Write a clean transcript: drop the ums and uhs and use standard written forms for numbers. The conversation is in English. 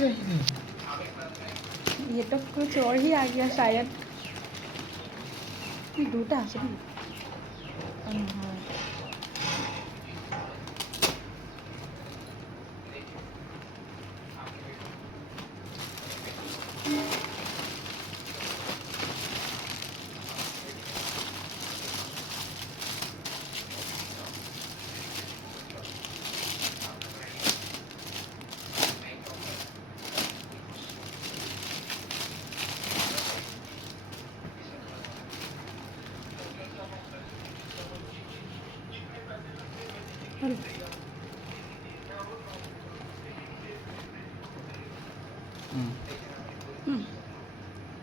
ये तो कुछ और ही आ गया शायद। ये दूटा আসেনি।